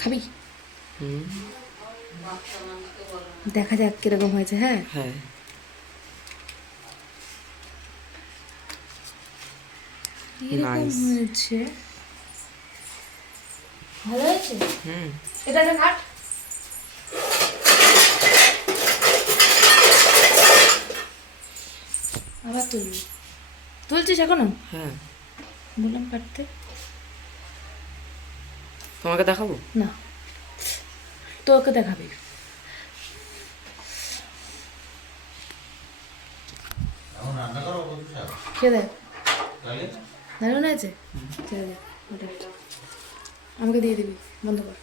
খাবি? হুম। দেখা যাক কিরকম হয়েছে। হ্যাঁ হ্যাঁ। এরকম Nice. হয়েছে, ভালো হয়েছে। হুম। এটা কাট। আবার তুলবি? তুলছিস এখনো? হ্যাঁ। বললাম কাটতে। তোমাকে দেখাবো? না, তোকে দেখাবি। খেয়ে দেখ, দারুণ হয়েছে। ছেড়ে দে, আমাকে দিয়ে দিবি, বন্ধ কর।